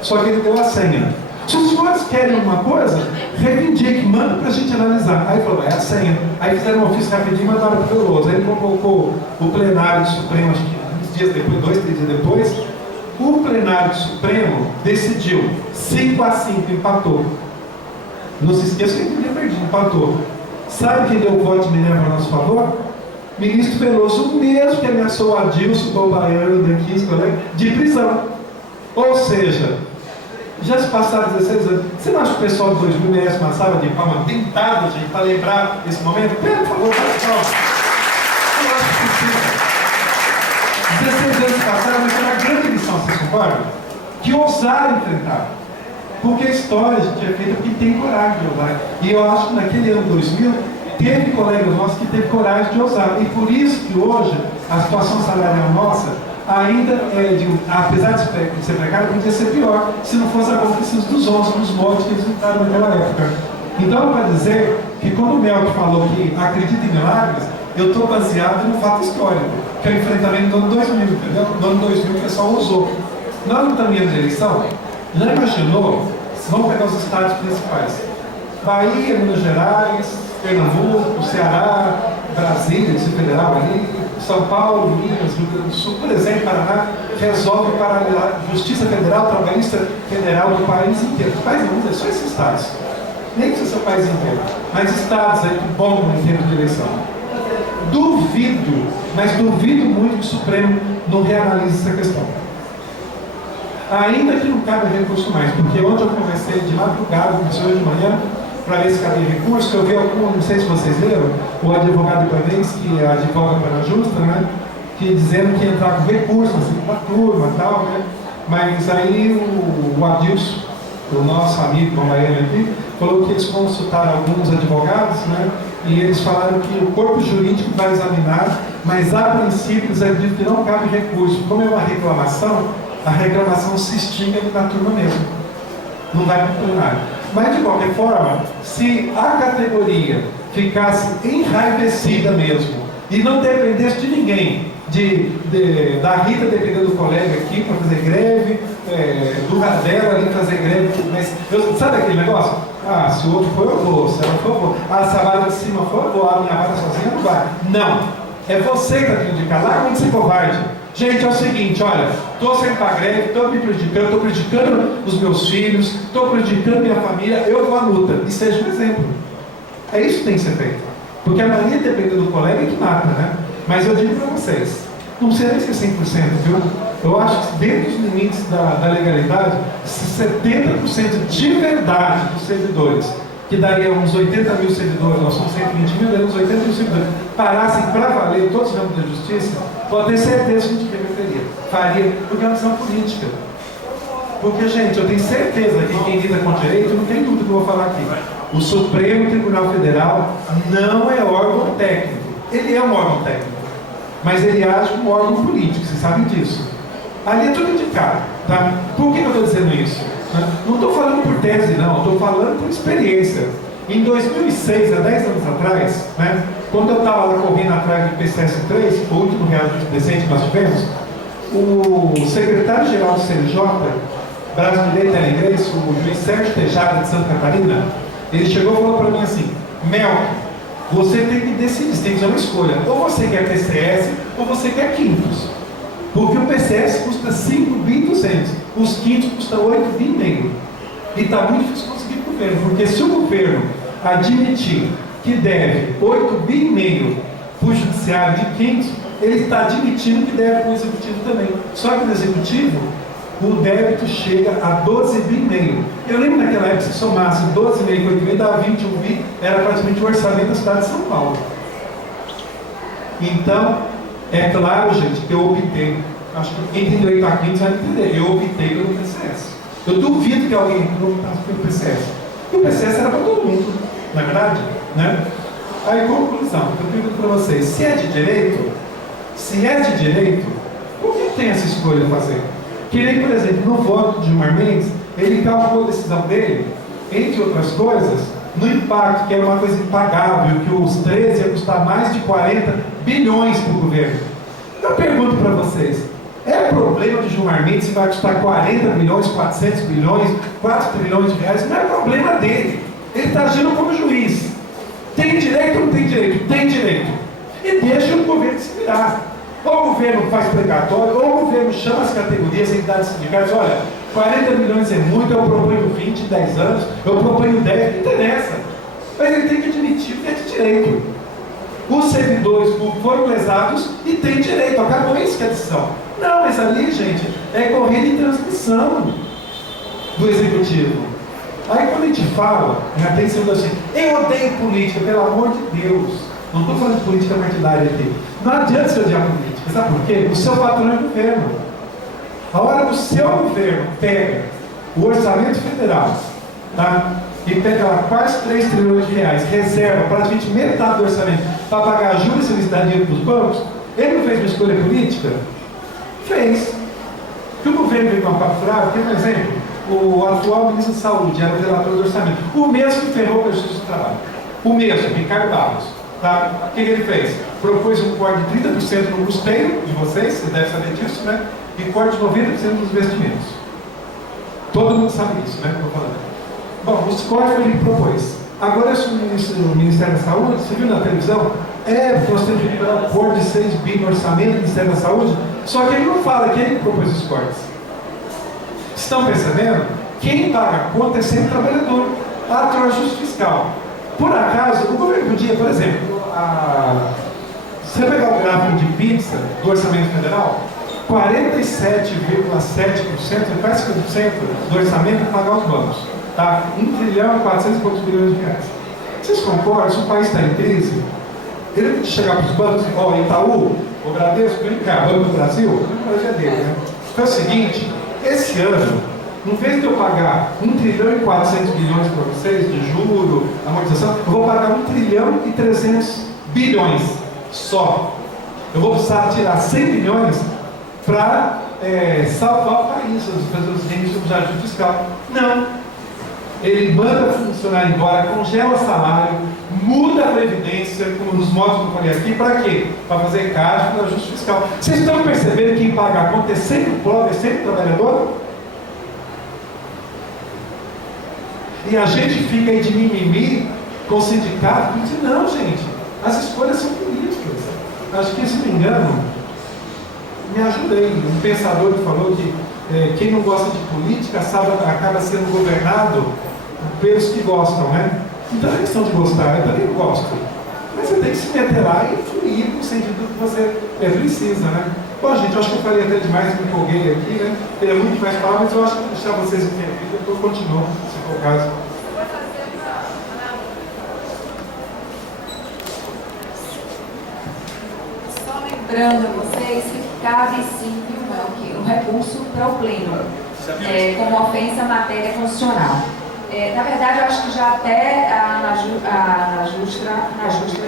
Só que ele deu a senha. Se os senhores querem alguma coisa, reivindique, manda para a gente analisar. Aí falou, é a senha. Aí fizeram um ofício rapidinho e mandaram para o Veloso. Aí ele convocou o plenário do Supremo, acho que uns dias depois, 2, 3 dias depois. O plenário do Supremo decidiu 5-5, empatou. Não se esqueça que ele tinha perdido, empatou. Sabe quem deu o voto de Minerva a nosso favor? Ministro Veloso, o mesmo que ameaçou o Adilson, do baiano daqui, de prisão. Ou seja, já se passaram 16 anos. Você não acha que o pessoal de 2000 merece uma salva de palmas dentada, gente, para lembrar esse momento? Pera, por favor, faz palmas. Eu acho que precisa. 16 anos passaram, mas foi uma grande lição, vocês concordam? Que ousaram enfrentar. Porque a história, gente, é feita porque tem coragem de ousar. E eu acho que naquele ano 2000, teve colegas nossos que teve coragem de ousar. E por isso que hoje, a situação salarial nossa, ainda apesar de ser precária, podia ser pior, se não fosse a conquista dos 11, dos mortos que eles lutaram naquela época. Então, para dizer que quando o Melk falou que acredita em milagres, eu estou baseado no fato histórico, que é o enfrentamento do ano 2000, entendeu? No ano 2000 o pessoal usou. Nós não estamos em eleição. Já imaginou? Vamos pegar os estados principais: Bahia, Minas Gerais, Pernambuco, Ceará, Brasília, esse federal ali, São Paulo, Minas, Rio Grande do Sul, por exemplo, Paraná, resolve paralelar a Justiça Federal, Trabalhista Federal do país inteiro. O país não é só esses estados. Nem precisa ser o país inteiro, mas estados aí que bombam em termos de eleição. Duvido, mas duvido muito que o Supremo não reanalise essa questão. Ainda que não cabe recurso mais, porque ontem eu conversei de madrugada, comecei hoje de manhã, para ver se cabia recurso, que eu vi algum, não sei se vocês leram, o advogado Ibanez, que advoga para a Justa, né, que dizendo que ia entrar com recurso, assim, para a turma e tal, né, mas aí o Adilson, o nosso amigo Bombaíra aqui, falou que eles consultaram alguns advogados, né, e eles falaram que o corpo jurídico vai examinar, mas a princípio eles acreditam que não cabe recurso. Como é uma reclamação, a reclamação se extingue na turma mesmo, não vai para o plenário. Mas de qualquer forma, se a categoria ficasse enraivecida mesmo e não dependesse de ninguém, da Rita depender do colega aqui para fazer greve, do Radela ali fazer greve, mas sabe aquele negócio? Ah, se o outro for, eu vou, se ela for, eu vou. Ah, se a vara de cima for, eu vou, a minha vara sozinha não vai. Não, é você que está tendo de cá, lá quando você covarde. Gente, é o seguinte, olha, estou saindo para a greve, estou me prejudicando, estou prejudicando os meus filhos, estou prejudicando minha família, eu vou à luta. E seja um exemplo. É isso que tem que ser feito. Porque a mania de depender do colega é que mata, né? Mas eu digo para vocês, não precisa nem ser 100%, viu? Eu acho que dentro dos limites da legalidade, se 70% de verdade dos servidores, que daria uns 80 mil servidores, nós somos 120 mil, daria uns 80 mil servidores, parassem para valer todos os ramos da justiça, pode ter certeza que a gente reverteria. Faria, porque é uma questão política. Porque, gente, eu tenho certeza que quem lida com direito, não tem dúvida que eu vou falar aqui. O Supremo Tribunal Federal não é órgão técnico. Ele é um órgão técnico, mas ele age como órgão político, vocês sabem disso. Ali é tudo indicado, tá? Por que eu estou dizendo isso? Não estou falando por tese, não, estou falando por experiência. Em 2006, há 10 anos atrás, né, quando eu estava lá correndo atrás do PCS3, o último reajuste decente que nós tivemos, o secretário-geral do CNJ, brasileiro da inglês, o juiz Sérgio Tejada de Santa Catarina, ele chegou e falou para mim assim: Mel, Você tem que decidir, você tem que fazer uma escolha. Ou você quer PCS, ou você quer quintos. Porque o PCS custa 5,2 bi, os quintos custam 8,5 bi. E está muito difícil conseguir o governo, porque se o governo admitir que deve 8,5 bi para o judiciário de quintos, ele está admitindo que deve para o executivo também. Só que no executivo, o débito chega a 12,5 bi. Eu lembro naquela época, se somasse 12,5 com 8,5, dava 21 bi, era praticamente o orçamento da cidade de São Paulo. Então, é claro, gente, que eu optei, acho que quem tem direito a quintos vai entender, eu optei pelo PCS. Eu duvido que alguém não optasse pelo PCS. E o PCS era para todo mundo, não é verdade? Né? Aí, conclusão, eu pergunto para vocês, se é de direito, por que tem essa escolha a fazer? Que nem, por exemplo, no voto de Gilmar Mendes, ele calculou a decisão dele, entre outras coisas, no impacto, que era uma coisa impagável, que os 13 ia custar mais de 40 bilhões para o governo. Eu pergunto para vocês, é problema de Gilmar Mendes se vai custar 40 bilhões, 400 bilhões, 4 trilhões de reais? Não é problema dele. Ele está agindo como juiz. Tem direito ou não tem direito? Tem direito. E deixa o governo se virar. Ou o governo faz precatório, ou o governo chama as categorias, entidades sindicais, olha, 40 milhões é muito, eu proponho 20, 10 anos, eu proponho 10, não interessa. Mas ele tem que admitir que é de direito. Os servidores públicos foram lesados e tem direito, acabou isso que é a decisão. Não, mas ali, gente, é corrida em transmissão do executivo. Aí quando a gente fala, tem sido assim, eu odeio política, pelo amor de Deus. Não estou falando de política partidária aqui. Não adianta você odiar política, sabe por quê? O seu patrão é o governo. A hora que o seu governo pega o orçamento federal, tá? E pega lá quase 3 trilhões de reais, reserva praticamente metade do orçamento para pagar juros e cidadania para os bancos, ele não fez uma escolha política? Fez. Que o governo veio com uma papo furada, por exemplo, o atual ministro da Saúde era o relator do orçamento, o mesmo que ferrou com a Justiça do Trabalho, o mesmo, Ricardo Barros. Tá? O que ele fez? Propôs um corte de 30% no custeio de vocês devem saber disso, né? E corte de 90% dos investimentos. Todo mundo sabe disso, né? Estou falando. Bom, os cortes que ele propôs. Agora, o Ministério da Saúde, você viu na televisão? Nós temos que liberar um corte de 6 bi no orçamento do Ministério da Saúde, só que ele não fala que ele propôs os cortes. Estão percebendo? Quem paga a conta é sempre o trabalhador. Tem um ajuste fiscal. Por acaso, o governo podia, por exemplo, se você pegar o gráfico de pizza do orçamento federal, 47,7%, quase 50% do orçamento é pagar os bancos. Tá? 1 trilhão e 400 e poucos bilhões de reais. Vocês concordam? Se o país está em crise, ele tem que chegar para os bancos e falar, Itaú, o Bradesco, vem cá, Banco do Brasil, o Brasil é dele, né? Então é o seguinte, esse ano, em vez de eu pagar 1 trilhão e 400 bilhões para vocês, de juro, amortização, eu vou pagar 1 trilhão e 300 bilhões só. Eu vou precisar tirar 100 bilhões para salvar o país, fazer os reinos do ajuste fiscal. Não. Ele manda funcionário embora, congela salário, muda a previdência, como nos modos que eu falei aqui, para quê? Para fazer caixa para ajuste fiscal. Vocês estão percebendo que quem paga a conta é sempre o pobre, é sempre o trabalhador? E a gente fica aí de mimimi com o sindicato, e diz, não, gente, as escolhas são políticas. Acho que, se não me engano, me ajudei. Um pensador que falou que quem não gosta de política acaba sendo governado pelos que gostam, né? Então é questão de gostar, eu também gosto. Mas você tem que se meter lá e influir no sentido que você precisa, né? Bom, gente, eu acho que eu falei até demais, me empolguei aqui, né? Teria muito mais palavras, mas eu acho que vou deixar vocês entenderem, depois eu continuo, se for o caso. Só lembrando a vocês que cabe sim, um recurso para o pleno, como ofensa à matéria constitucional. Na verdade, eu acho que já até na Justra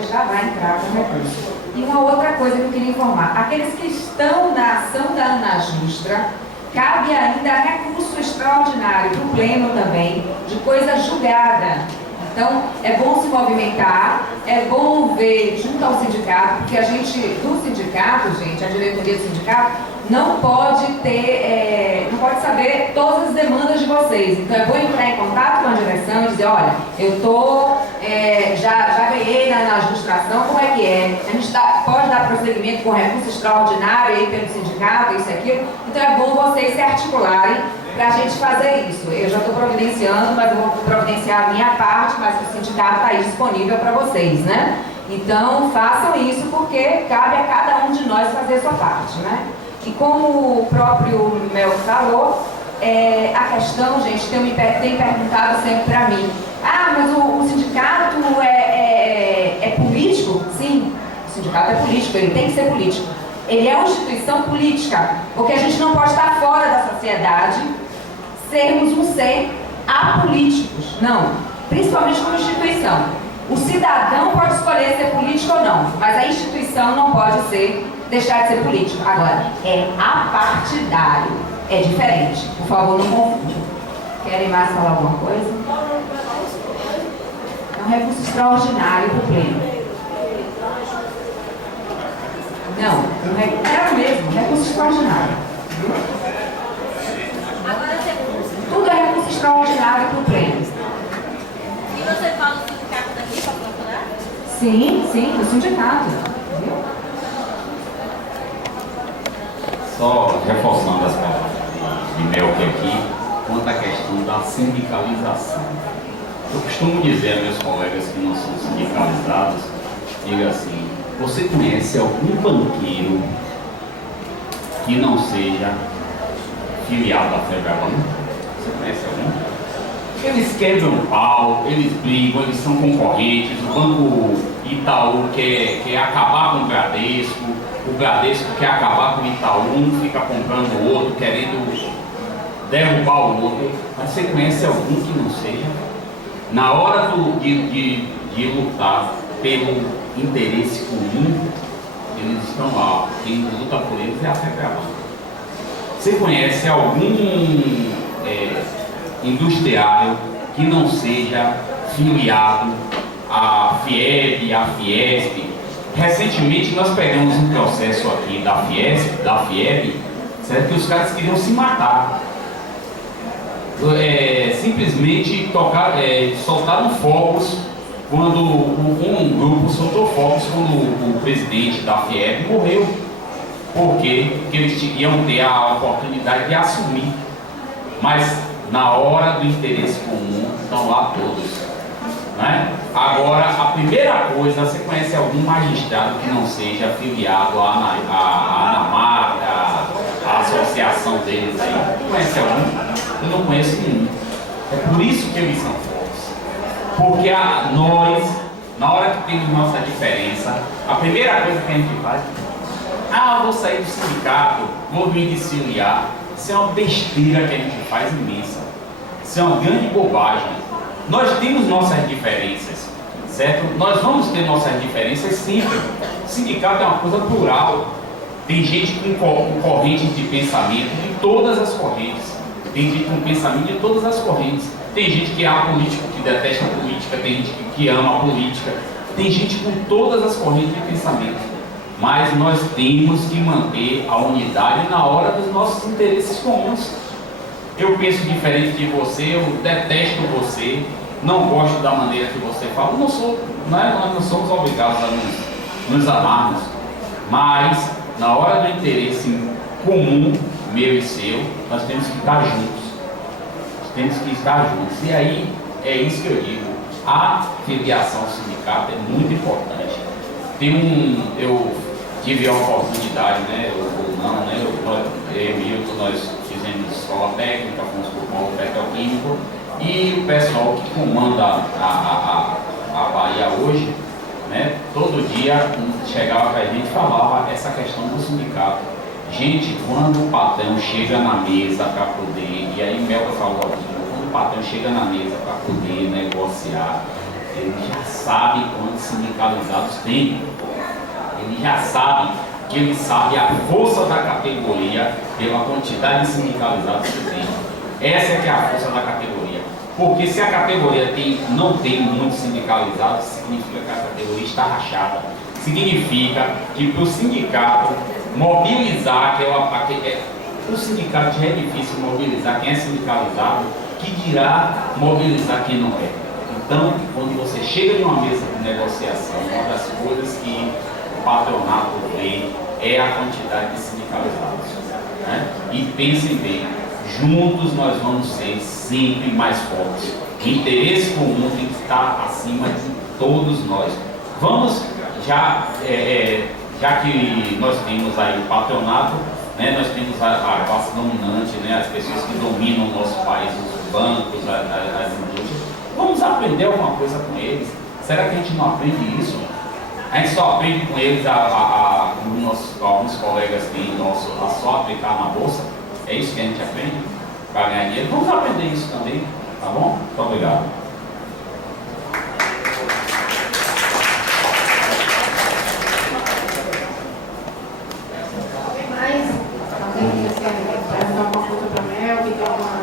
já vai entrar com recurso. E uma outra coisa que eu queria informar, aqueles que estão na ação da Ana Justra, cabe ainda recurso extraordinário para o pleno também, de coisa julgada, Então, é bom se movimentar, é bom ver junto ao sindicato, porque a gente, do sindicato, gente, a diretoria do sindicato, não pode ter, não pode saber todas as demandas de vocês. Então, é bom entrar em contato com a direção e dizer, olha, eu já ganhei na administração, como é que é? A gente pode dar prosseguimento com recurso extraordinário aí pelo sindicato, isso e aquilo. Então, é bom vocês se articularem para a gente fazer isso. Eu já estou providenciando, mas eu vou providenciar a minha parte, mas o sindicato está aí disponível para vocês, né? Então, façam isso, porque cabe a cada um de nós fazer a sua parte, né? E como o próprio Mel falou, a questão, gente, tem perguntado sempre para mim, mas o sindicato é político? Sim, o sindicato é político, ele tem que ser político. Ele é uma instituição política, porque a gente não pode estar fora da sociedade, sermos um ser apolíticos, não, principalmente como instituição. O cidadão pode escolher ser político ou não, mas a instituição não pode deixar de ser político. Agora, é apartidário, é diferente. Por favor, não confundam. Querem mais falar alguma coisa? É um recurso extraordinário para o pleno. Não, era mesmo, recurso extraordinário. Tudo é recurso extraordinário para o pleno. E você fala do sindicato daqui para procurar? Sim, do sindicato. Só reforçando as palavras de Melk aqui, quanto à questão da sindicalização. Eu costumo dizer a meus colegas que não são sindicalizados, diga assim, você conhece algum banqueiro que não seja filiado à Febraban? Você conhece algum? Eles quebram pau, eles brigam, eles são concorrentes, o Banco Itaú quer acabar com o Bradesco quer acabar com o Itaú, um fica comprando o outro, querendo derrubar o outro. Mas você conhece algum que não seja? Na hora de lutar pelo interesse comum, eles estão lá. Quem luta por eles é a Febraban. Você conhece algum industriário que não seja filiado à FIEB, à Fiesp? Recentemente nós pegamos um processo aqui da FIEB, certo? Que os caras queriam se matar. Simplesmente soltaram fogos quando um grupo soltou fogos quando o presidente da FIEB morreu. Por quê? Porque eles iam ter a oportunidade de assumir. Mas na hora do interesse comum estão lá todos. Né? Agora, a primeira coisa, você conhece algum magistrado que não seja afiliado à ANAMAR, à associação deles aí? Conhece algum? Eu não conheço nenhum. É por isso que eles são fortes. Porque nós, na hora que temos nossa diferença, a primeira coisa que a gente faz vou sair do sindicato, vou me desfiliar. Isso é uma besteira que a gente faz imensa. Isso é uma grande bobagem. Nós temos nossas diferenças, certo? Nós vamos ter nossas diferenças sempre. O sindicato é uma coisa plural. Tem gente com correntes de pensamento de todas as correntes. Tem gente com pensamento de todas as correntes. Tem gente que é apolítico, que detesta a política. Tem gente que ama a política. Tem gente com todas as correntes de pensamento. Mas nós temos que manter a unidade na hora dos nossos interesses comuns. Eu penso diferente de você, eu detesto você, não gosto da maneira que você fala. Nós não somos obrigados a nos amarmos, mas na hora do interesse comum, meu e seu, nós temos que estar juntos. Nós temos que estar juntos. E aí é isso que eu digo, a filiação ao sindicato é muito importante. Eu tive a oportunidade, eu e Milton, nós fizemos escola técnica, fomos para o polo petroquímico, e o pessoal que comanda a Bahia hoje, né, todo dia chegava para a gente e falava essa questão do sindicato. Gente, quando o patrão chega na mesa para poder, e aí Melka falou aqui, quando o patrão chega na mesa para poder negociar, ele já sabe quantos sindicalizados tem. Ele já sabe que ele sabe a força da categoria pela quantidade de sindicalizados que tem. Essa é que é a força da categoria. Porque se a categoria não tem muito sindicalizado, significa que a categoria está rachada. Significa que para o sindicato mobilizar, o sindicato já é difícil mobilizar quem é sindicalizado, que dirá mobilizar quem não é. Então, quando você chega em uma mesa de negociação, uma das coisas que o patronato vê é a quantidade de sindicalizados. Né? E pensem bem, juntos nós vamos ser sempre mais fortes. O interesse comum tem que estar acima de todos nós. Vamos, já que nós temos aí o patronato, né, nós temos a classe dominante, né, as pessoas que dominam o nosso país, os bancos, as indústrias. Vamos aprender alguma coisa com eles. Será que a gente não aprende isso? A gente só aprende com eles, alguns colegas têm a só aplicar na bolsa. É isso que a gente aprende para ganhar dinheiro. Vamos aprender isso também, tá bom? Muito obrigado. Alguém quer perguntar alguma coisa para a Mel, que tem alguma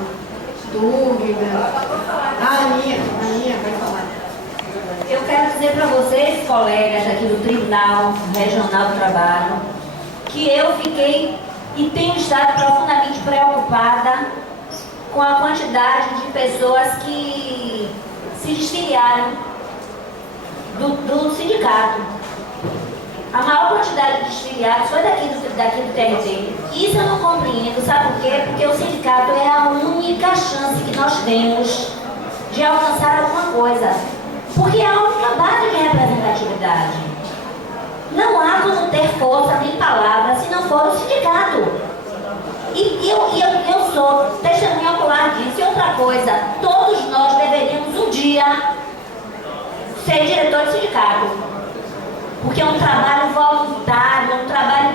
dúvida? A Aninha vai falar. Eu quero dizer para vocês, colegas aqui do Tribunal Regional do Trabalho, que eu fiquei e tenho estado profundamente preocupada com a quantidade de pessoas que se desfiliaram do sindicato. A maior quantidade de desfiliados foi daqui do TRT. Isso eu não compreendo, sabe por quê? Porque o sindicato é a única chance que nós temos de alcançar alguma coisa. Porque é a única base de representatividade. Não há como ter força nem palavra se não for o sindicato. E eu sou testemunha ocular disso. E outra coisa, todos nós deveríamos um dia ser diretor de sindicato. Porque é um trabalho voluntário, é um trabalho